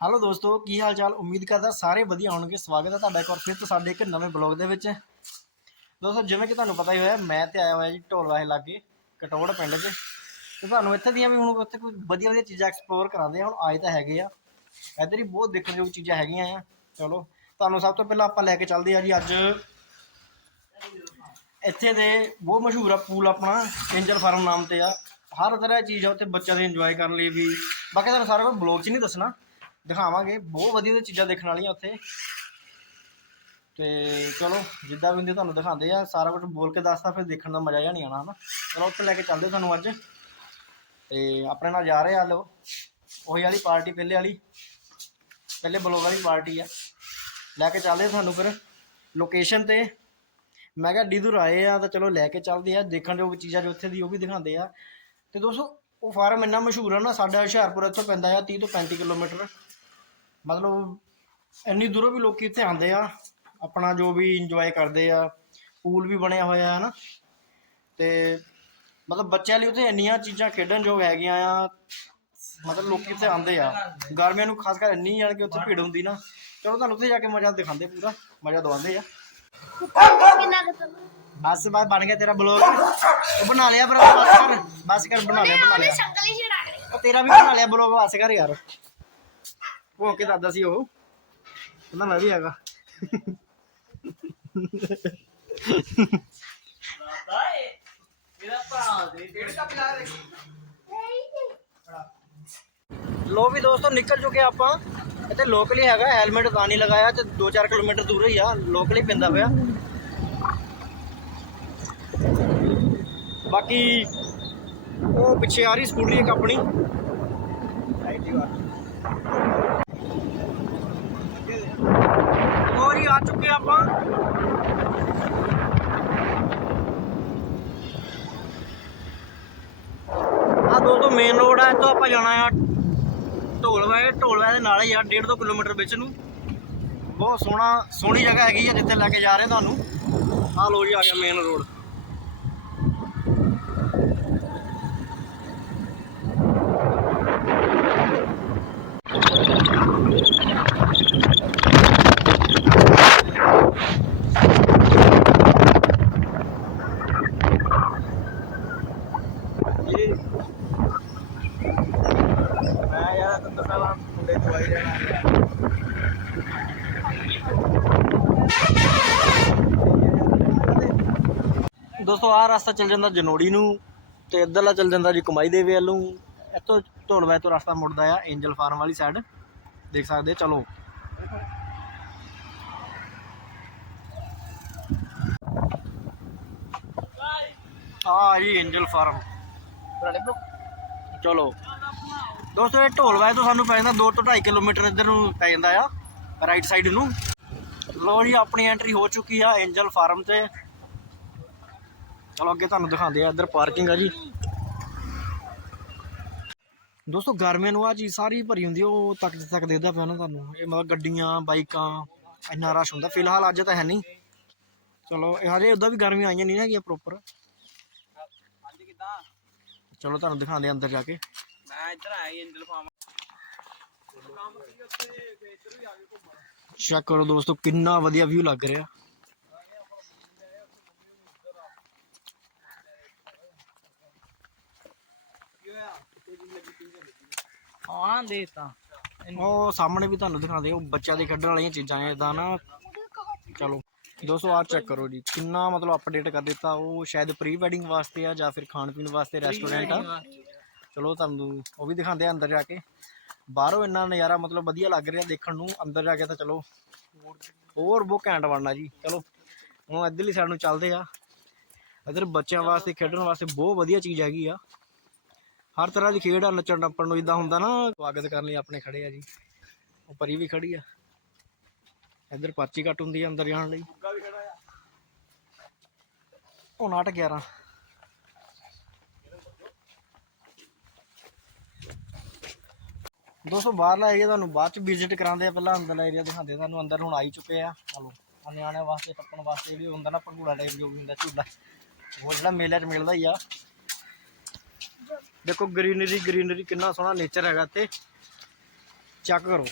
Hello ਦੋਸਤੋ, ਕੀ ਹਾਲ ਚਾਲ ਉਮੀਦ ਕਰਦਾ ਸਾਰੇ ਵਧੀਆ ਹੋਣਗੇ। ਸਵਾਗਤ ਹੈ ਤੁਹਾਡਾ ਇੱਕ ਵਾਰ ਫਿਰ ਤੋਂ ਸਾਡੇ ਇੱਕ ਨਵੇਂ ਬਲੌਗ ਦੇ ਵਿੱਚ। ਦੋਸਤੋ, ਜਿਵੇਂ ਕਿ ਤੁਹਾਨੂੰ ਪਤਾ ਹੀ ਹੋਇਆ, ਮੈਂ ਤੇ ਆਇਆ ਹੋਇਆ ਜੀ ਢੋਲਵਾਹੇ ਲਾਗੇ, ਕਟੋੜ ਪਿੰਡ 'ਚ ਤੇ ਤੁਹਾਨੂੰ ਇੱਥੇ ਦੀਆਂ ਵੀ ਹੁਣ ਉੱਥੇ ਕੋਈ ਵਧੀਆ ਵਧੀਆ ਚੀਜ਼ਾਂ ਐਕਸਪਲੋਰ ਕਰਾਉਂਦੇ ਆ, ਹੁਣ ਆਏ ਤਾਂ ਹੈਗੇ ਆ। ਇੱਧਰ ਹੀ ਬਹੁਤ ਦੇਖਣ ਯੋਗ ਚੀਜ਼ਾਂ ਹੈਗੀਆਂ ਆ। ਚਲੋ, ਤੁਹਾਨੂੰ ਸਭ ਤੋਂ ਪਹਿਲਾਂ ਆਪਾਂ ਲੈ ਕੇ ਚੱਲਦੇ ਆ ਜੀ ਅੱਜ। ਇੱਥੇ ਦੇ ਬਹੁਤ ਮਸ਼ਹੂਰ ਆ ਪੂਲ ਆਪਣਾ ਐਂਜਲ ਫਾਰਮ ਨਾਮ ਤੇ ਆ। ਹਰ ਤਰ੍ਹਾਂ ਦੀ ਚੀਜ਼ ਆ, ਉੱਥੇ ਬੱਚਿਆਂ ਦੇ ਇੰਜੋਏ ਕਰਨ ਲਈ ਵੀ। ਬਾਕੀ ਤੁਹਾਨੂੰ ਸਾਰਾ ਕੁਝ ਬਲੌਗ 'ਚ ਨਹੀਂ ਦੱਸਣਾ। ਦਿਖਾਵਾਂਗੇ। ਬਹੁਤ ਵਧੀਆ ਵਧੀਆ ਚੀਜ਼ਾਂ ਦੇਖਣ ਵਾਲੀਆਂ ਉੱਥੇ। ਤੇ ਚਲੋ, ਜਿੱਦਾਂ ਵੀ ਹੁੰਦੇ ਤੁਹਾਨੂੰ ਦਿਖਾਉਂਦੇ ਆ। ਸਾਰਾ ਕੁਝ ਬੋਲ ਕੇ ਦੱਸਦਾ, ਫਿਰ ਦੇਖਣ ਦਾ ਮਜ਼ਾ ਜਿਹਾ ਨਹੀਂ ਆਣਾ ਹਨਾ? ਚਲੋ, ਉੱਥੇ ਲੈ ਕੇ ਚੱਲਦੇ ਤੁਹਾਨੂੰ ਅੱਜ। ਤੇ ਆਪਣੇ ਨਾਲ ਜਾ ਰਹੇ ਆ ਲੋ ਉਹੀ ਵਾਲੀ ਪਾਰਟੀ, ਪਹਿਲੇ ਵਾਲੀ। ਪਹਿਲੇ ਬਲੌਗ ਵਾਲੀ ਪਾਰਟੀ ਆ। ਲੈ ਕੇ ਚੱਲਦੇ ਤੁਹਾਨੂੰ ਫਿਰ ਲੋਕੇਸ਼ਨ ਤੇ। ਮੈਂ ਕਿਹਾ ਡੀਦੂਰ ਆਏ ਆ, ਤਾਂ ਚਲੋ ਲੈ ਕੇ ਚੱਲਦੇ ਆ। ਦੇਖਣ ਯੋਗ ਚੀਜ਼ਾਂ ਜੋ ਉੱਥੇ ਦੀ, ਉਹ ਵੀ ਦਿਖਾਉਂਦੇ ਆ। ਤੇ ਦੋਸਤੋ, ਉਹ ਫਾਰਮ ਇੰਨਾ ਮਸ਼ਹੂਰ ਆ ਨਾ, ਸਾਡਾ ਹੁਸ਼ਿਆਰਪੁਰ ਇੱਥੋਂ ਪੈਂਦਾ ਆ 30 ਤੋਂ 35 ਕਿਲੋਮੀਟਰ। ਮਤਲਬ ਇੰਨੀ ਦੂਰੋਂ ਵੀ ਲੋਕੀ ਇੱਥੇ ਆਉਂਦੇ ਆ ਆਪਣਾ ਜੋ ਵੀ ਇੰਜੋਏ ਕਰਦੇ ਆ ਪੂਲ ਵੀ ਬਣਿਆ ਹੋਇਆ ਹੈ ਨਾ ਤੇ ਮਤਲਬ ਬੱਚਿਆਂ ਲਈ ਉੱਥੇ ਇੰਨੀਆਂ ਚੀਜ਼ਾਂ ਖੇਡਣ ਯੋਗ ਹੈਗੀਆਂ ਆ ਮਤਲਬ ਲੋਕੀ ਇੱਥੇ ਆਉਂਦੇ ਆ। ਗਰਮੀਆਂ ਨੂੰ ਖਾਸ ਕਰ ਇੰਨੀ ਜਾਣ ਕੇ ਉੱਥੇ ਭੀੜ ਹੁੰਦੀ ਨਾ ਚਲੋ ਤੁਹਾਨੂੰ ਉੱਥੇ ਜਾ ਕੇ ਮਜ਼ਾ ਦਿਖਾਉਂਦੇ ਪੂਰਾ ਮਜ਼ਾ ਦਵਾਉਂਦੇ ਆ। ਬਸ ਬਾਅਦ ਬਣ ਗਿਆ ਤੇਰਾ ਬਲੌਗ ਉਹ ਬਣਾ ਲਿਆ ਭਰਾ ਬਸ ਕਰ ਬਸ ਕਰ ਬਣਾ ਲਿਆ ਬਣਾ ਲਿਆ। ਸ਼ੰਕਲ ਹੀ ਛੜਾ ਕੇ। ਉਹ ਤੇਰਾ ਵੀ ਬਣਾ ਲਿਆ ਬਲੌਗ ਬਸ ਕਰ ਯਾਰ। ਉਹ ਕੇ ਦਾਦਾ ਸੀ ਉਹ। ਕਹਿੰਦਾ ਮੈਂ ਵੀ ਹੈਗਾ। ਲੋ ਵੀ ਦੋਸਤੋ ਨਿਕਲ ਚੁੱਕੇ ਆਪਾਂ। ਇੱਥੇ ਲੋਕਲੀ ਹੈਗਾ ਹੈਲਮਟ ਤਾਂ ਨਹੀਂ ਲਗਾਇਆ ਤੇ 2-4 ਕਿਲੋਮੀਟਰ ਦੂਰ ਹੀ ਆ ਲੋਕਲੀ ਪੈਂਦਾ ਪਿਆ। ਬਾਕੀ ਉਹ ਪਿੱਛੇ ਆ ਰਹੀ ਸਕੂਟਰੀ ਇੱਕ ਆਪਣੀ। ਹੋਰ ਹੀ ਆ ਚੁੱਕੇ ਆਪਾਂ। ਆ ਦੋਸਤੋ ਮੇਨ ਰੋਡ ਆ, ਇੱਥੋਂ ਆਪਾਂ ਜਾਣਾ ਆ ਢੋਲਵਾ ਢੋਲਵਾ ਦੇ ਨਾਲ ਹੀ ਆ 1.5 2 ਕਿਲੋਮੀਟਰ ਵਿੱਚ ਨੂੰ। ਬਹੁਤ ਸੋਹਣਾ, ਸੋਹਣੀ ਜਗ੍ਹਾ ਹੈਗੀ ਆ ਜਿੱਥੇ ਲੈ ਕੇ ਜਾ ਰਹੇ ਤੁਹਾਨੂੰ। ਆ ਲੋ ਜੀ, ਆ ਗਿਆ ਮੇਨ ਰੋਡ ਜੀ ਮੈਂ ਯਾਰ ਤੁਹਾਨੂੰ ਪਹਿਲਾਂ ਮੁੰਡੇ ਦਵਾਈ ਲੈਣਾ ਦੋਸਤੋ ਆਹ ਰਸਤਾ ਚੱਲ ਜਾਂਦਾ ਜਨੋੜੀ ਨੂੰ ਤੇ ਇੱਧਰਲਾ ਚੱਲ ਜਾਂਦਾ ਜੀ ਕਮਾਈ ਦੇ ਵੱਲ। ਇੱਥੋਂ ਢੋਲਵਾ ਤੋਂ ਰਸਤਾ ਮੁੜਦਾ ਆ ਐਂਜਲ ਫਾਰਮ ਵਾਲੀ ਸਾਈਡ ਦੇਖ ਸਕਦੇ ਹੋ, ਚਲੋ। ਆ ਜੀ ਐਂਜਲ ਫਾਰਮ ਚਲੋ। ਦੋਸਤੋ ਇਹ ਢੋਲਵਾਏ ਤੋਂ ਸਾਨੂੰ ਪੈ ਜਾਂਦਾ 2 ਤੋਂ 2.5 ਕਿਲੋਮੀਟਰ ਇੱਧਰ ਨੂੰ ਪੈ ਜਾਂਦਾ ਆ ਰਾਈਟ ਸਾਈਡ ਨੂੰ। ਲੋ ਜੀ ਆਪਣੀ ਐਂਟਰੀ ਹੋ ਚੁੱਕੀ ਆ ਐਂਜਲ ਫਾਰਮ ਤੇ। ਚਲੋ ਅੱਗੇ ਤੁਹਾਨੂੰ ਦਿਖਾਉਂਦੇ ਆ ਇੱਧਰ ਪਾਰਕਿੰਗ ਆ ਜੀ। ਦੋਸਤੋ ਗਰਮੀਆਂ ਨੂੰ ਆ ਚੀਜ਼ ਸਾਰੀ ਭਰੀ ਹੁੰਦੀ ਉਹ ਤੱਕ ਤੱਕ ਦੇਖਦਾ ਪਿਆ ਨਾ ਤੁਹਾਨੂੰ। ਇਹ ਮਤਲਬ ਗੱਡੀਆਂ ਬਾਈਕਾਂ ਇੰਨਾ ਰਸ਼ ਹੁੰਦਾ। ਫਿਲਹਾਲ ਅੱਜ ਤਾਂ ਹੈ ਨਹੀਂ। ਚਲੋ ਇਹ ਹਜੇ ਉਦਾਂ ਵੀ ਗਰਮੀਆਂ ਆਈਆਂ ਨਹੀਂ ਹੈਗੀਆਂ ਪ੍ਰੋਪਰ ਚਲੋ ਤੁਹਾਨੂੰ ਦਿਖਾਉਂਦੇ ਆ ਅੰਦਰ ਜਾ ਕੇ। ਮੈਂ ਇੱਧਰ ਆਇਆ ਐਂਜਲ ਫਾਰਮ ਚੈੱਕ ਕਰੋ ਦੋਸਤੋ ਕਿੰਨਾ ਵਧੀਆ ਵਿਊ ਲੱਗ ਰਿਹਾ। ਹਾਂ ਦੇਤਾ ਉਹ ਸਾਹਮਣੇ ਵੀ ਤੁਹਾਨੂੰ ਦਿਖਾਉਂਦੇ ਉਹ ਬੱਚਿਆਂ ਦੇ ਖੇਡਣ ਵਾਲੀਆਂ ਚੀਜ਼ਾਂ ਐ ਇਦਾਂ ਨਾ। ਚਲੋ ਦੋਸਤੋ ਆਹ ਚੈੱਕ ਕਰੋ ਜੀ। ਕਿੰਨਾ ਮਤਲਬ ਅਪਡੇਟ ਕਰ ਦਿੱਤਾ ਉਹ ਸ਼ਾਇਦ ਪ੍ਰੀ ਵੈਡਿੰਗ ਵਾਸਤੇ ਆ ਜਾਂ ਫਿਰ ਖਾਣ ਪੀਣ ਵਾਸਤੇ ਰੈਸਟੋਰੈਂਟ ਆ। ਚਲੋ ਤੁਹਾਨੂੰ ਉਹ ਵੀ ਦਿਖਾਉਂਦੇ ਆ ਅੰਦਰ ਜਾ ਕੇ। ਬਾਹਰੋਂ ਇੰਨਾ ਨਜ਼ਾਰਾ ਮਤਲਬ ਵਧੀਆ ਲੱਗ ਰਿਹਾ ਦੇਖਣ ਨੂੰ ਅੰਦਰ ਜਾ ਕੇ ਤਾਂ ਚਲੋ ਹੋਰ ਬਹੁਤ ਘੈਂਟ ਬਣਨਾ ਜੀ। ਚਲੋ ਹੁਣ ਇੱਧਰਲੀ ਸਾਈਡ ਨੂੰ ਚੱਲਦੇ ਆ। ਇੱਧਰ ਬੱਚਿਆਂ ਵਾਸਤੇ ਖੇਡਣ ਵਾਸਤੇ ਬਹੁਤ ਵਧੀਆ ਚੀਜ਼ ਹੈਗੀ ਆ। ਹਰ ਤਰ੍ਹਾਂ ਦੀ ਖੇਡ ਆ, ਨੱਚਣ ਟੱਪਣ ਨੂੰ ਇਦਾਂ ਹੁੰਦਾ ਨਾ, ਸਵਾਗਤ ਕਰਨ ਲਈ ਆਪਣੇ ਖੜੇ ਆ ਜੀ। ਉਹ ਪਰੀ ਵੀ ਖੜੀ ਆ। ਇੱਧਰ ਪਰਚੀ ਕੱਟ ਹੁੰਦੀ ਆ ਅੰਦਰ ਜਾਣ ਲਈ। ਉਹ ਨਾਟ 11 ਦੋਸਤੋ, ਬਾਹਰਲਾ ਏਰੀਆ ਤੁਹਾਨੂੰ ਬਾਅਦ ਚ ਵਿਜ਼ਿਟ ਕਰਾਉਂਦੇ ਆ, ਪਹਿਲਾਂ ਅੰਦਰਲਾ ਏਰੀਆ ਦਿਖਾਉਂਦੇ ਤੁਹਾਨੂੰ। ਅੰਦਰ ਹੁਣ ਆਈ ਚੁੱਕੇ ਆ। ਚਲੋ ਆ ਨਿਆਣਿਆਂ ਵਾਸਤੇ, ਟੱਪਣ ਵਾਸਤੇ ਜਿਹੜੀ ਹੁੰਦਾ ਨਾ ਪੰਗੂੜਾ ਟਾਈਪ ਜੋ ਹੁੰਦਾ, ਝੂਲਾ। ਉਹ ਜਿਹੜਾ ਮੇਲੇ 'ਚ ਮਿਲਦਾ ਹੀ ਆ। ਦੇਖੋ ਗ੍ਰੀਨਰੀ ਗ੍ਰੀਨਰੀ ਕਿੰਨਾ ਸੋਹਣਾ ਨੇਚਰ ਹੈਗਾ ਇੱਥੇ। ਚੈੱਕ ਕਰੋ।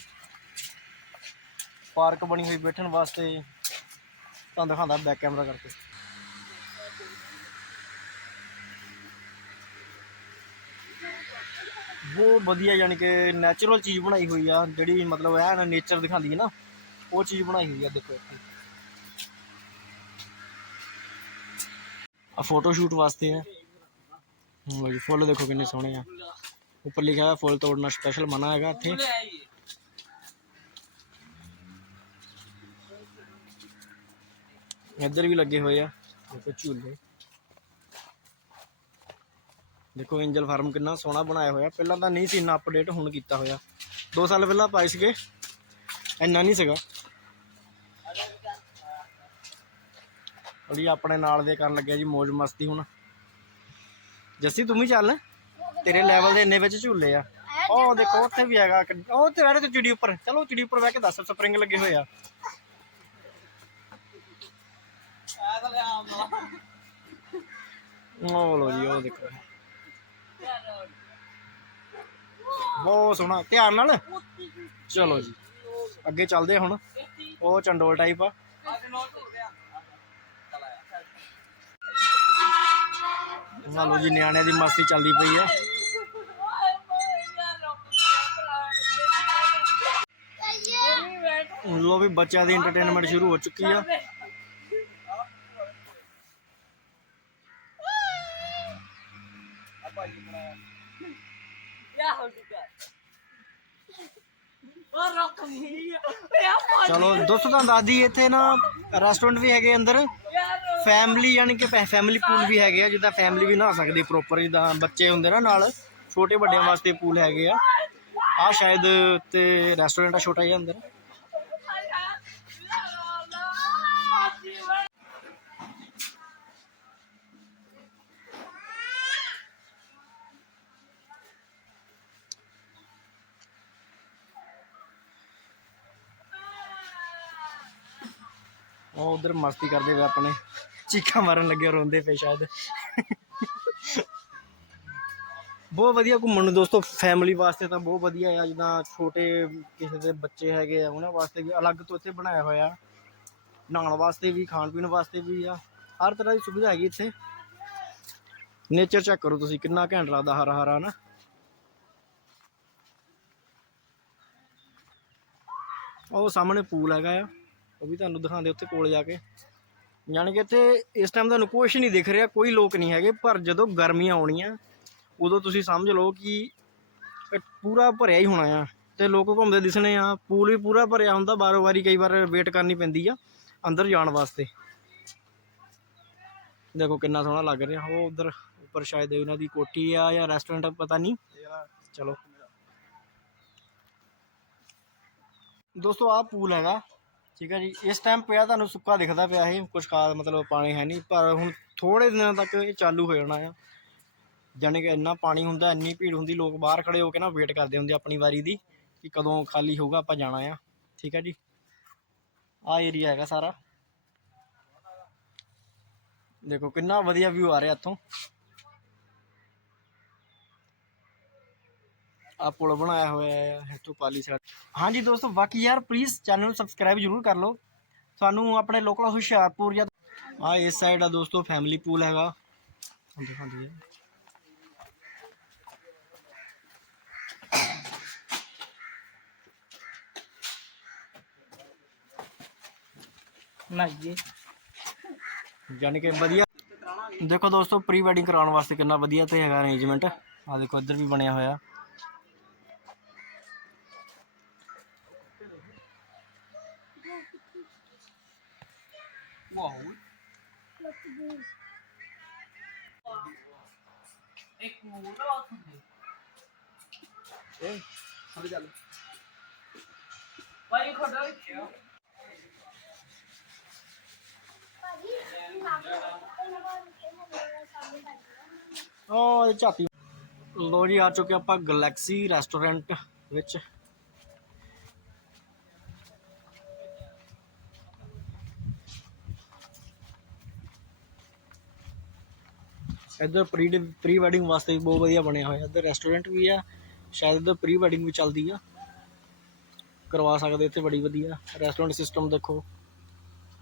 ਪਾਰਕ ਬਣੀ ਹੋਈ ਬੈਠਣ ਵਾਸਤੇ। ਤਾਂ ਦਿਖਾਉਂਦਾ ਬੈਕ ਕੈਮਰਾ ਕਰਕੇ। ਬਹੁਤ ਵਧੀਆ ਯਾਨੀ ਕਿ ਨੈਚੁਰਲ ਚੀਜ਼ ਬਣਾਈ ਹੋਈ ਆ, ਜਿਹੜੀ ਮਤਲਬ ਐ ਨਾ ਨੇਚਰ ਦਿਖਾਉਂਦੀ ਹੈ ਨਾ, ਉਹ ਚੀਜ਼ ਬਣਾਈ ਹੋਈ ਆ, ਦੇਖੋ ਇੱਥੇ। ਆ ਫੋਟੋ ਸ਼ੂਟ ਵਾਸਤੇ ਹੈ ਲਓ ਜੀ, ਫੁੱਲ ਦੇਖੋ ਕਿੰਨੇ ਸੋਹਣੇ ਆ। ਉੱਪਰ ਲਿਖਿਆ ਹੋਇਆ ਫੁੱਲ ਤੋੜਨਾ ਸਪੈਸ਼ਲ ਮਨਾ ਹੈਗਾ ਇੱਥੇ। ਇੱਧਰ ਵੀ ਲੱਗੇ ਹੋਏ ਆ, ਦੇਖੋ ਝੂਲੇ। ਦੇਖੋ ਐਂਜਲ ਫਾਰਮ ਕਿੰਨਾ ਸੋਹਣਾ ਬਣਾਇਆ ਹੋਇਆ। ਪਹਿਲਾਂ ਤਾਂ ਨਹੀਂ ਸੀ ਇੰਨਾ ਅਪਡੇਟ ਹੁਣ ਕੀਤਾ ਹੋਇਆ। 2 ਸਾਲ ਪਹਿਲਾਂ ਪਾਏ ਸੀਗੇ, ਇੰਨਾ ਨਹੀਂ ਸੀਗਾ। ਅਲੀ ਆਪਣੇ ਨਾਲ ਦੇ ਕਰਨ ਲੱਗਿਆ ਜੀ ਮौज ਮਸਤੀ ਹੁਣ। ਜੱਸੀ, ਤੂੰ ਵੀ ਚੱਲ। ਤੇਰੇ ਲੈਵਲ ਦੇ ਇੰਨੇ ਵਿੱਚ ਝੂਲੇ ਆ। ਉਹ ਦੇਖੋ, ਉੱਥੇ ਵੀ ਹੈਗਾ। ਇੱਕ- ਉਹ ਤੇ ਬੈਠੇ ਤੇ ਚਿੜੀ ਉੱਪਰ। ਚਲੋ, ਚਿੜੀ ਉੱਪਰ ਬਹਿ ਕੇ ਦੱਸ ਸਪਰਿੰਗ ਲੱਗੇ ਹੋਏ ਆ। ਉਹ ਲੋ ਜੀ, ਉਹ ਦੇਖੋ। ਬਹੁਤ ਸੋਹਣਾ। ਧਿਆਨ ਨਾਲ। ਚਲੋ ਜੀ। ਅੱਗੇ ਚੱਲਦੇ ਆ ਹੁਣ। ਉਹ ਚੰਡੋਲ ਟਾਈਪ ਆ। ਮੰਨ ਲਓ ਜੀ ਨਿਆਣਿਆਂ ਦੀ ਮਸਤੀ ਚੱਲਦੀ ਪਈ ਆ ਲੋ ਵੀ ਬੱਚਿਆਂ ਦੀ ਐਂਟਰਟੇਨਮੈਂਟ ਸ਼ੁਰੂ ਹੋ ਚੁੱਕੀ ਆ। ਚਲੋ ਦੋਸਤੋ ਤੁਹਾਨੂੰ ਦੱਸ ਦਈਏ ਇੱਥੇ ਨਾ ਰੈਸਟੋਰੈਂਟ ਵੀ ਹੈਗੇ ਅੰਦਰ। ਫੈਮਿਲੀ ਯਾਨੀ ਕਿ ਫੈਮਿਲੀ ਪੂਲ ਵੀ ਹੈਗੇ ਆ, ਜਿੱਦਾਂ ਫੈਮਿਲੀ ਵੀ ਨਹਾ ਸਕਦੀ ਪ੍ਰੋਪਰ ਜਿੱਦਾਂ ਬੱਚੇ ਹੁੰਦੇ ਨਾ ਨਾਲ, ਛੋਟੇ ਵੱਡਿਆਂ ਵਾਸਤੇ ਪੂਲ ਹੈਗੇ ਆ। ਆ ਸ਼ਾਇਦ ਤੇ ਰੈਸਟੋਰੈਂਟ ਆ ਛੋਟਾ ਜਿਹਾ ਅੰਦਰ। ਉਹ ਮਸਤੀ ਕਰਦੇ ਵੇ ਆਪਣੇ। ਚੀਖਾਂ ਮਾਰਨ ਲੱਗੇ ਰੋਂਦੇ ਪਏ ਸ਼ਾਇਦ। ਬਹੁਤ ਵਧੀਆ ਘੁੰਮਣ ਨੂੰ ਦੋਸਤੋ ਫੈਮਿਲੀ ਵਾਸਤੇ ਤਾਂ ਬਹੁਤ ਵਧੀਆ ਆ। ਜਿੱਦਾਂ ਛੋਟੇ ਕਿਸੇ ਦੇ ਬੱਚੇ ਹੈਗੇ ਆ, ਉਹਨਾਂ ਵਾਸਤੇ ਵੀ ਅਲੱਗ ਤੋਂ ਇੱਥੇ ਬਣਾਇਆ ਹੋਇਆ। ਨਹਾਉਣ ਵਾਸਤੇ ਵੀ, ਖਾਣ ਪੀਣ ਵਾਸਤੇ ਵੀ ਆ। ਹਰ ਤਰ੍ਹਾਂ ਦੀ ਸੁਵਿਧਾ ਹੈਗੀ ਇੱਥੇ। ਨੇਚਰ ਚੈੱਕ ਕਰੋ ਤੁਸੀਂ, ਕਿੰਨਾ ਘੈਂਟ ਲੱਗਦਾ ਹਰਾ ਹਰਾ ਨਾ ਉਹ ਸਾਹਮਣੇ ਪੂਲ ਹੈਗਾ ਆ। ਉਹ ਵੀ ਤੁਹਾਨੂੰ ਦਿਖਾਉਂਦੇ ਉੱਥੇ ਕੋਲ ਜਾ ਕੇ। ਯਾਨੀ ਕਿ ਇੱਥੇ ਇਸ ਟਾਈਮ ਤੁਹਾਨੂੰ ਕੁਛ ਨਹੀਂ ਦਿਖ ਰਿਹਾ, ਕੋਈ ਲੋਕ ਨਹੀਂ ਹੈਗੇ, ਪਰ ਜਦੋਂ ਗਰਮੀਆਂ ਆਉਣੀਆਂ, ਉਦੋਂ ਤੁਸੀਂ ਸਮਝ ਲਓ ਕਿ ਪੂਰਾ ਭਰਿਆ ਹੀ ਹੋਣਾ ਆ। ਤੇ ਲੋਕ ਘੁੰਮਦੇ ਦਿਸਣੇ ਆ, ਪੂਲ ਵੀ ਪੂਰਾ ਭਰਿਆ ਹੁੰਦਾ, ਬਾਰੋ ਵਾਰੀ ਕਈ ਵਾਰ ਵੇਟ ਕਰਨੀ ਪੈਂਦੀ ਆ ਅੰਦਰ ਜਾਣ ਵਾਸਤੇ। ਦੇਖੋ ਕਿੰਨਾ ਸੋਹਣਾ ਲੱਗ ਰਿਹਾ, ਉਹ ਉਧਰ ਉੱਪਰ ਸ਼ਾਇਦ ਇਹਨਾਂ ਦੀ ਕੋਠੀ ਆ ਜਾਂ ਰੈਸਟੋਰੈਂਟ ਪਤਾ ਨਹੀਂ। ਚਲੋ। ਦੋਸਤੋ, ਆਹ ਪੂਲ ਹੈਗਾ। ਠੀਕ ਹੈ ਜੀ, ਇਸ ਟਾਈਮ ਪਿਆ ਤੁਹਾਨੂੰ ਸੁੱਕਾ ਦਿਖਦਾ ਪਿਆ ਇਹ ਕੁਝ ਖਾਸ ਮਤਲਬ ਪਾਣੀ ਹੈ ਨਹੀਂ, ਪਰ ਹੁਣ ਥੋੜੇ ਦਿਨਾਂ ਤੱਕ ਇਹ ਚਾਲੂ ਹੋ ਜਾਣਾ ਆ। ਜਾਣੀ ਕਿ ਇੰਨਾ ਪਾਣੀ ਹੁੰਦਾ, ਇੰਨੀ ਭੀੜ ਹੁੰਦੀ, ਲੋਕ ਬਾਹਰ ਖੜੇ ਹੋ ਕੇ ਨਾ ਵੇਟ ਕਰਦੇ ਹੁੰਦੇ ਆਪਣੀ ਵਾਰੀ ਦੀ, ਕਿ ਕਦੋਂ ਖਾਲੀ ਹੋਊਗਾ, ਆਪਾਂ ਜਾਣਾ ਆ। ਠੀਕ ਹੈ ਜੀ। ਆਹ ਏਰੀਆ ਹੈਗਾ ਸਾਰਾ। ਦੇਖੋ, ਕਿੰਨਾ ਵਧੀਆ ਵਿਊ ਆ ਰਿਹਾ ਇੱਥੋਂ। ਆ ਪੁਲ ਬਣਾਇਆ ਹੋਇਆ ਹੈ ਇੱਥੋਂ ਪਾਲੀ ਸਾਈਡ। ਹਾਂਜੀ ਦੋਸਤੋ, ਬਾਕੀ ਯਾਰ ਪਲੀਜ਼ ਚੈਨਲ ਨੂੰ ਸਬਸਕ੍ਰਾਈਬ ਜ਼ਰੂਰ ਕਰ ਲਓ। ਸਾਨੂੰ ਆਪਣੇ ਲੋਕਲ ਹੁਸ਼ਿਆਰਪੁਰ ਜਾਂ ਆ ਇਸ ਸਾਈਡ ਆ ਦੋਸਤੋ ਫੈਮਿਲੀ ਪੂਲ ਹੈਗਾ। ਹੁਣ ਨਾਈਏ ਯਾਨੀ ਕਿ ਵਧੀਆ। ਦੇਖੋ ਦੋਸਤੋ ਪ੍ਰੀ ਵੈਡਿੰਗ ਕਰਾਉਣ ਵਾਸਤੇ ਕਿੰਨਾ ਵਧੀਆ ਤੇ ਹੈਗਾ ਅਰੇਂਜਮੈਂਟ ਆ ਦੇਖੋ, ਇੱਧਰ ਵੀ ਬਣਿਆ ਹੋਇਆ। ਥੋੜੀ ਚੱਲ ਭਾਈ ਖੜਾ ਕਿਉਂ ਉਹ ਇਹ ਝਾਤੀ। ਲੋ ਜੀ ਆ ਚੁੱਕੇ ਆਪਾਂ ਗੈਲੈਕਸੀ ਰੈਸਟੋਰੈਂਟ ਵਿੱਚ। ਇੱਧਰ ਪ੍ਰੀ ਪ੍ਰੀ ਵੈਡਿੰਗ ਵਾਸਤੇ ਵੀ ਬਹੁਤ ਵਧੀਆ ਬਣਿਆ ਹੋਇਆ। ਇੱਧਰ ਰੈਸਟੋਰੈਂਟ ਵੀ ਆ। ਸ਼ਾਇਦ ਪ੍ਰੀ ਵੈਡਿੰਗ ਵੀ ਚੱਲਦੀ ਆ। ਕਰਵਾ ਸਕਦੇ ਇੱਥੇ ਬੜੀ ਵਧੀਆ। ਰੈਸਟੋਰੈਂਟ ਸਿਸਟਮ ਦੇਖੋ।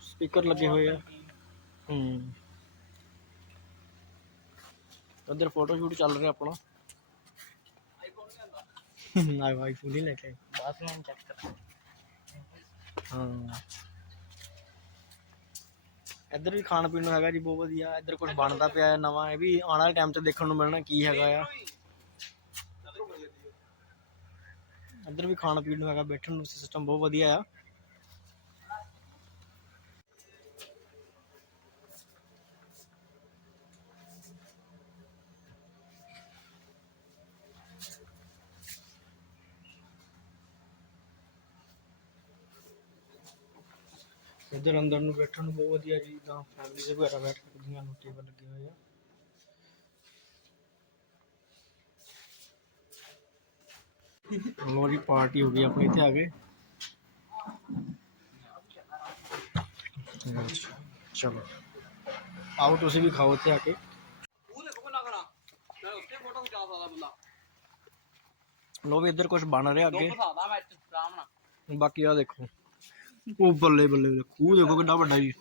ਸਪੀਕਰ ਲੱਗੇ ਹੋਏ ਆ। ਹੂੰ। ਉਧਰ ਫੋਟੋ ਸ਼ੂਟ ਚੱਲ ਰਿਹਾ ਆਪਣਾ। ਨਾ ਭਾਈ ਫੁੱਲੀ ਲੈ ਕੇ ਬਾਸ ਮੈਂ ਚੈੱਕ ਕਰ। ਹਾਂ। ਇੱਧਰ ਵੀ ਖਾਣ ਪੀਣ ਨੂੰ ਹੈਗਾ ਜੀ ਬਹੁਤ ਵਧੀਆ। ਇੱਧਰ ਕੁਝ ਬਣਦਾ ਪਿਆ ਹੈ ਨਵਾਂ। ਇਹ ਵੀ ਆਉਣ ਵਾਲੇ ਟਾਈਮ 'ਚ ਦੇਖਣ ਨੂੰ ਮਿਲਣਾ ਕੀ ਹੈਗਾ ਆ। ਇੱਧਰ ਵੀ ਖਾਣ ਪੀਣ ਨੂੰ ਹੈਗਾ, ਬੈਠਣ ਨੂੰ ਸਿਸਟਮ ਬਹੁਤ ਵਧੀਆ ਆ। ਇੱਧਰ ਅੰਦਰ ਨੂੰ ਬੈਠਣ ਨੂੰ ਬਹੁਤ ਵਧੀਆ ਜੀ, ਤਾਂ ਫੈਮਿਲੀ ਵਗੈਰਾ ਬੈਠ ਸਕਦੀਆਂ ਨੂੰ ਟੇਬਲ ਲੱਗੇ ਹੋਏ ਆ। ਲੋ ਜੀ ਪਾਰਟੀ ਹੋ ਗਈ ਆਪਣੀ ਇੱਥੇ ਆ ਗਏ ਚਲੋ। ਆਓ ਤੁਸੀਂ ਵੀ ਖਾਓ ਇੱਥੇ ਆ ਕੇ। ਲੋ ਵੀ ਇੱਧਰ ਕੁਝ ਬਣ ਰਿਹਾ ਅੱਗੇ। ਬਾਕੀ ਆ ਦੇਖੋ। ਉਹ ਬੱਲੇ ਬੱਲੇ ਖੂਹ ਦੇਖੋ ਕਿੰਨਾ ਵੱਡਾ ਜੀ।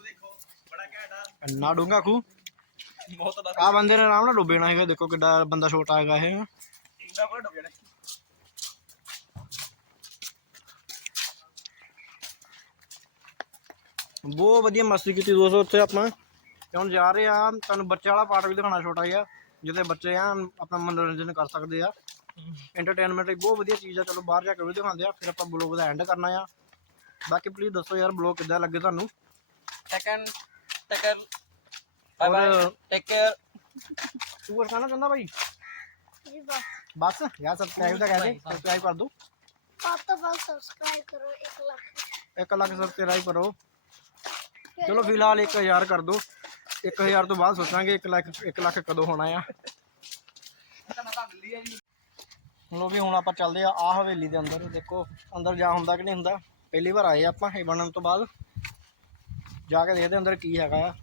ਇੰਨਾ ਡੂੰਗਾ ਖੂਹ। ਆ ਬੰਦੇ ਨੇ ਆਰਾਮ ਨਾਲ ਡੁੱਬੇ ਨਾ ਹੈਗਾ। ਦੇਖੋ ਕਿੱਡਾ ਬੰਦਾ ਛੋਟਾ ਹੈਗਾ ਇਹ ਇੰਦਾ ਕੋਈ ਡੁੱਬ ਜਾਣਾ ਬਹੁਤ ਵਧੀਆ ਮਸਤੀ ਕੀਤੀ ਦੋਸਤੋ ਉੱਥੇ ਆਪਾਂ। ਤੇ ਹੁਣ ਜਾ ਰਹੇ ਆ ਤੁਹਾਨੂੰ ਬੱਚੇ ਵਾਲਾ ਪਾਰਟ ਵੀ ਦਿਖਾਣਾ ਛੋਟਾ ਜਿਹਾ ਜਿੱਥੇ ਬੱਚੇ ਆ ਆਪਣਾ ਮਨੋਰੰਜਨ ਕਰ ਸਕਦੇ ਆ। ਐਂਟਰਟੇਨਮੈਂਟ ਇੱਕ ਬਹੁਤ ਵਧੀਆ ਚੀਜ਼ ਆ ਚਲੋ ਬਾਹਰ ਜਾ ਕੇ ਵੀ ਦਿਖਾਉਂਦੇ ਆ ਫਿਰ ਆਪਾਂ ਬਲੌਗ ਦਾ ਐਂਡ ਕਰਨਾ ਆ। ਬਾਕੀ ਪਲੀਜ਼ ਦੱਸੋ ਯਾਰ ਬਲੌਗ ਕਿੱਦਾਂ ਲੱਗੇ ਤੁਹਾਨੂੰ? ਸੈਕੰਡ ਟੇਕਰ ਬਾਏ ਬਾਏ ਟੇਕ ਕੇਅਰ ਤੂੰ ਕੁਝ ਕਹਿਣਾ ਚਾਹੁੰਦਾ ਭਾਈ ਬਸ। ਯਾਰ ਸਬਸਕ੍ਰਾਈਬ ਤਾਂ ਕਹਦੇ ਸਬਸਕ੍ਰਾਈਬ ਕਰ ਦੋ। ਪਾਪਾ ਬਸ ਸਬਸਕ੍ਰਾਈਬ ਕਰੋ 1 ਲੱਖ। 1 ਲੱਖ ਸਬਸਕ੍ਰਾਈਬ ਕਰੋ। ਚਲੋ ਫਿਲਹਾਲ 1000 ਕਰ ਦੋ। 1000 ਤੋਂ ਬਾਅਦ ਸੋਚਾਂਗੇ 1 ਲੱਖ 1 ਲੱਖ ਕਦੋਂ ਹੋਣਾ ਆ। ਲੋ ਵੀ ਹੁਣ ਆਪਾਂ ਚੱਲਦੇ ਆ ਆ ਹਵੇਲੀ ਦੇ ਅੰਦਰ। ਦੇਖੋ ਅੰਦਰ ਜਾ ਹੁੰਦਾ ਕਿ ਨਹੀਂ ਹੁੰਦਾ। ਪਹਿਲੀ ਵਾਰ ਆਏ ਆਪਾਂ ਇਹ ਬਣਨ ਤੋਂ ਬਾਅਦ। ਜਾ ਕੇ ਦੇਖਦੇ ਅੰਦਰ ਕੀ ਹੈਗਾ ਆ।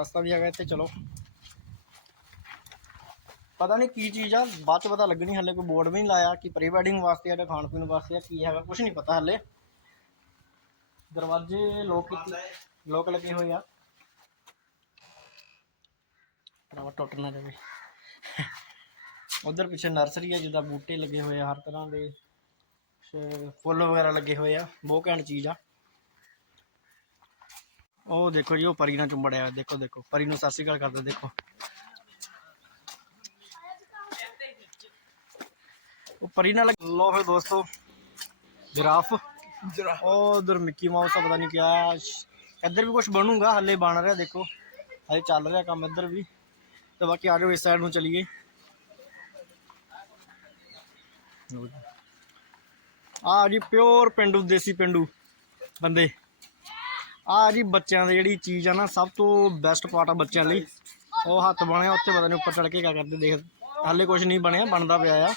ਰਸਤਾ ਵੀ ਹੈਗਾ ਇੱਥੇ, ਚਲੋ। ਪਤਾ ਨਹੀਂ ਕੀ ਚੀਜ਼ ਆ, ਬਾਅਦ ਚ ਪਤਾ ਲੱਗਣੀ ਹਲੇ ਕੋਈ ਬੋਰਡ ਵੀ ਨਹੀਂ ਲਾਇਆ, ਕਿ ਪ੍ਰੀ ਵੈਡਿੰਗ ਵਾਸਤੇ ਆ ਜਾਂ ਖਾਣ ਪੀਣ ਵਾਸਤੇ ਆ, ਕੀ ਹੈਗਾ ਕੁਝ ਨਹੀਂ ਪਤਾ ਹਲੇ। ਦਰਵਾਜ਼ੇ ਲੋਕ ਲੋਕ ਲੱਗੇ ਹੋਏ ਆ। ਭਰਾਵਾ ਟੁੱਟ ਨਾ ਜਾਵੇ। ਉਧਰ ਪਿੱਛੇ ਨਰਸਰੀ ਹੈ ਜਿੱਦਾਂ ਬੂਟੇ ਲੱਗੇ ਹੋਏ ਆ ਹਰ ਤਰ੍ਹਾਂ ਦੇ। ਫੁੱਲ ਵਗੈਰਾ ਲੱਗੇ ਹੋਏ ਆ ਬਹੁਤ ਘੈਂਟ ਚੀਜ਼ ਆ। ਉਹ ਦੇਖੋ ਜੀ ਉਹ ਪਰੀ ਨਾਲ ਚੁੰਬੜਿਆ ਹੋਇਆ, ਦੇਖੋ ਦੇਖੋ। ਪਰੀ ਨੂੰ ਸਤਿ ਸ਼੍ਰੀ ਅਕਾਲ ਕਰਦਾ ਦੇਖੋ। ਉਹ ਪਰੀ ਨਾਲ ਲੱਗ- ਲਓ ਫਿਰ ਦੋਸਤੋ ਜਿਰਾਫ। ਉਹ ਉਧਰ ਮਿੱਕੀ ਮਾਊਸ ਦਾ ਪਤਾ ਨਹੀਂ ਕਿਆ ਸ਼- ਇੱਧਰ ਵੀ ਕੁਝ ਬਣੂਗਾ, ਹੱਲੇ ਬਣ ਰਿਹਾ ਦੇਖੋ। ਹਲੇ ਚੱਲ ਰਿਹਾ ਕੰਮ ਇੱਧਰ ਵੀ। ਤੇ ਬਾਕੀ ਆ ਜਾਓ ਇਸ ਸਾਈਡ ਨੂੰ ਚਲੀਏ। ਆ ਜੀ ਪਿਓਰ ਪਿੰਡੂ, ਦੇਸੀ ਪਿੰਡੂ ਬੰਦੇ। ਆ ਜੀ ਬੱਚਿਆਂ ਦੀ ਜਿਹੜੀ ਚੀਜ਼ ਆ ਨਾ, ਸਭ ਤੋਂ ਬੈਸਟ ਪਾਰਟ ਆ ਬੱਚਿਆਂ ਲਈ। ਉਹ ਹੱਥ ਬਣਿਆ, ਉੱਥੇ ਪਤਾ ਨਹੀਂ ਉੱਪਰ ਚੜ ਕੇ ਕਿਆ ਕਰਦੇ ਦੇਖ। ਹਾਲੇ ਕੁਝ ਨਹੀਂ ਬਣਿਆ, ਬਣਦਾ ਪਿਆ ਆ।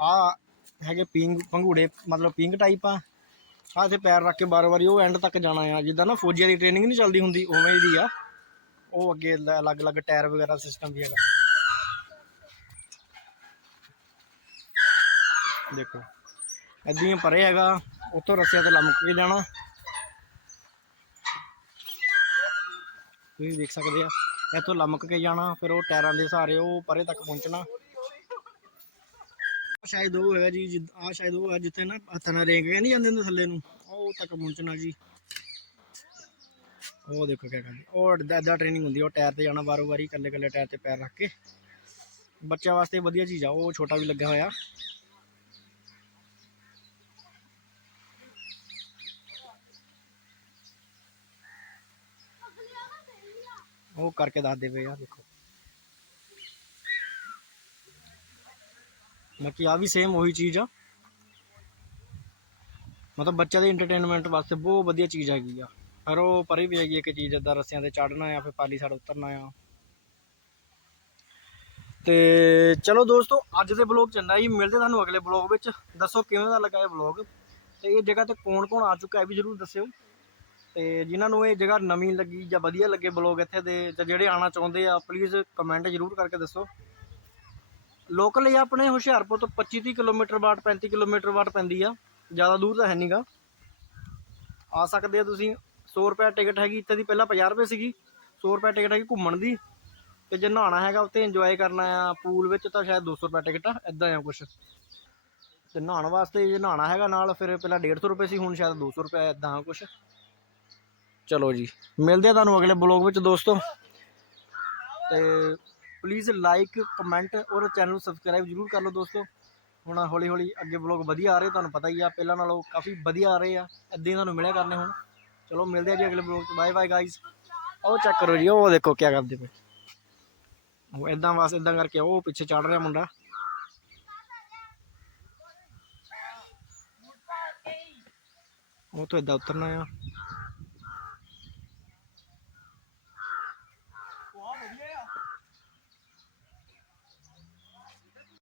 ਆ ਹੈਗੇ ਪਿੰਗ ਪੰਘੂੜੇ, ਮਤਲਬ ਪਿੰਗ ਟਾਈਪ ਆ। ਆਹ ਤੇ ਪੈਰ ਰੱਖ ਕੇ ਬਾਰ ਵਾਰੀ ਉਹ ਐਂਡ ਤੱਕ ਜਾਣਾ ਆ। ਜਿੱਦਾਂ ਨਾ ਫੌਜੀਆਂ ਦੀ ਟ੍ਰੇਨਿੰਗ ਨਹੀਂ ਚੱਲਦੀ ਹੁੰਦੀ, ਉਵੇਂ ਦੀ ਆ। ਉਹ ਅੱਗੇ ਅਲੱਗ-ਅਲੱਗ ਟਾਇਰ ਵਗੈਰਾ ਸਿਸਟਮ ਵੀ ਹੈਗਾ। ਦੇਖੋ, ਏਦਾਂ ਹੀ ਪਰੇ ਹੈਗਾ ਉੱਥੋਂ ਰਸਿਆ ਤੇ ਲਮਕ ਕੇ ਜਾਣਾ। ਤੁਸੀਂ ਦੇਖ ਸਕਦੇ ਆ, ਇੱਥੋਂ ਲਮਕ ਕੇ ਜਾਣਾ, ਫਿਰ ਉਹ ਟਾਇਰਾਂ ਦੇ ਸਹਾਰੇ ਉਹ ਪਰੇ ਤੱਕ ਪਹੁੰਚਣਾ। ਸ਼ਾਇਦ ਉਹ ਹੈਗਾ ਜੀ ਆ ਸ਼ਾਇਦ ਉਹ ਹੈ ਜਿੱਥੇ ਨਾ ਹੱਥਾਂ ਨਾਲ ਰੇਂਗ ਕੇ ਨਹੀਂ ਜਾਂਦੇ ਹੁੰਦੇ ਥੱਲੇ ਨੂੰ। ਉਹ ਤੱਕ ਪਹੁੰਚਣਾ ਜੀ। ਉਹ ਦੇਖੋ ਕਿਆ ਕਰਦੇ। ਉਹ ਏਦਾਂ ਟ੍ਰੇਨਿੰਗ ਹੁੰਦੀ ਉਹ ਟਾਇਰ ਤੇ ਜਾਣਾ ਬਾਰੋ ਵਾਰੀ, ਇਕੱਲੇ ਇਕੱਲੇ ਟਾਇਰ ਤੇ ਪੈਰ ਰੱਖ ਕੇ। ਬੱਚਿਆਂ ਵਾਸਤੇ ਵਧੀਆ ਚੀਜ਼ ਆ, ਉਹ ਛੋਟਾ ਵੀ ਲੱਗਾ ਹੋਇਆ। ਉਹ ਕਰਕੇ ਦੱਸਦੇ ਪਏ ਆ, ਦੇਖੋ। ਬਾਕੀ ਆ ਵੀ ਸੇਮ ਉਹੀ ਚੀਜ਼ ਆ। ਮਤਲਬ ਬੱਚਿਆਂ ਦੇ ਐਂਟਰਟੇਨਮੈਂਟ ਵਾਸਤੇ ਬਹੁਤ ਵਧੀਆ ਚੀਜ਼ ਹੈਗੀ ਆ। ਪਰ ਉਹ ਪਰੇ ਵੀ ਹੈਗੀ ਇੱਕ ਚੀਜ਼ ਏਦਾਂ ਰੱਸਿਆਂ ਤੇ ਚੜਨਾ ਆ, ਫਿਰ ਪਾਲੀ ਸਾਈਡ ਉਤਰਨਾ ਆ। ਤੇ ਚਲੋ ਦੋਸਤੋ, ਅੱਜ ਦੇ ਬਲੌਗ ਚੰਨਾ ਹੀ ਮਿਲਦੇ ਤੁਹਾਨੂੰ ਅਗਲੇ ਬਲੌਗ ਵਿੱਚ। ਦੱਸੋ ਕਿਵੇਂ ਦਾ ਲੱਗਾ ਇਹ ਬਲੌਗ ਤੇ ਇਹ ਜਗ੍ਹਾ ਤੇ ਕੌਣ ਕੌਣ ਆ ਚੁੱਕਾ ਹੈ ਵੀ ਜਰੂਰ ਦੱਸਿਓ। ਤੇ ਜਿਨ੍ਹਾਂ ਨੂੰ ਇਹ ਜਗ੍ਹਾ ਨਵੀਂ ਲੱਗੀ ਜਾਂ ਵਧੀਆ ਲੱਗੇ ਬਲੌਗ ਇੱਥੇ ਦੇ ਜਾਂ ਜਿਹੜੇ ਆਣਾ ਚਾਹੁੰਦੇ ਆ ਪਲੀਜ਼ ਕਮੈਂਟ ਜਰੂਰ ਕਰਕੇ ਦੱਸੋ। ਲੋਕਲ ਇਹ ਆਪਣੇ ਹੁਸ਼ਿਆਰਪੁਰ ਤੋਂ 25 30 ਕਿਲੋਮੀਟਰ ਬਾਅਦ 35 ਕਿਲੋਮੀਟਰ ਬਾਅਦ ਪੈਂਦੀ ਆ। ਜ਼ਿਆਦਾ ਦੂਰ ਤਾਂ ਹੈ ਨਹੀਂਗਾ ਆ ਸਕਦੇ ਆ ਤੁਸੀਂ 100 ਰੁਪਏ ਟਿਕਟ ਹੈਗੀ, ਇੱਥੇ ਦੀ ਪਹਿਲਾਂ 50 ਰੁਪਏ ਸੀਗੀ। 100 ਰੁਪਏ ਟਿਕਟ ਹੈਗੀ ਘੁੰਮਣ ਦੀ। ਤੇ ਜੇ ਨਹਾਉਣਾ ਹੈਗਾ, ਉੱਥੇ ਇੰਜੋਏ ਕਰਨਾ ਆ ਪੂਲ ਵਿੱਚ ਤਾਂ ਸ਼ਾਇਦ 200 ਰੁਪਏ ਟਿਕਟ ਆ ਇਦਾਂ ਆ ਕੁਛ। ਤੇ ਨਹਾਉਣ ਵਾਸਤੇ ਜੇ ਨਹਾਉਣਾ ਹੈਗਾ ਨਾਲ, ਫਿਰ ਪਹਿਲਾਂ 150 ਰੁਪਏ ਸੀ, ਹੁਣ ਸ਼ਾਇਦ 200 ਰੁਪਏ ਇਦਾਂ ਆ ਕੁਛ। ਚਲੋ ਜੀ, ਮਿਲਦੇ ਆ ਤੁਹਾਨੂੰ ਅਗਲੇ ਬਲੌਗ ਵਿੱਚ, ਦੋਸਤੋ। ਤੇ ਪਲੀਜ਼ ਲਾਈਕ ਕਮੈਂਟ ਔਰ ਚੈਨਲ ਨੂੰ ਸਬਸਕ੍ਰਾਈਬ ਜਰੂਰ ਕਰ ਲਓ ਦੋਸਤੋ। ਹੁਣ ਹੌਲੀ ਹੌਲੀ ਅੱਗੇ ਬਲੌਗ ਵਧੀਆ ਆ ਰਹੇ, ਤੁਹਾਨੂੰ ਪਤਾ ਹੀ ਆ, ਪਹਿਲਾਂ ਨਾਲੋਂ ਕਾਫੀ ਵਧੀਆ ਆ ਰਹੇ ਆ ਇਦਾਂ ਹੀ ਤੁਹਾਨੂੰ ਮਿਲਿਆ ਕਰਨੇ ਹੁਣ। ਚਲੋ, ਮਿਲਦੇ ਆ ਜੀ ਅਗਲੇ ਬਲੌਗ 'ਚ। ਬਾਏ ਬਾਏ ਗਾਇਜ਼ ਉਹ ਚੈੱਕ ਕਰੋ ਜੀ, ਉਹ ਦੇਖੋ ਕੀ ਕਰਦੇ ਪਏ। ਉਹ ਇਦਾਂ ਵਾਸ ਇਦਾਂ ਕਰਕੇ ਉਹ ਪਿੱਛੇ ਚੜ ਰਿਹਾ ਮੁੰਡਾ। ਉਹ ਤੋਂ ਇਦਾਂ ਉਤਰਨਾ ਆ।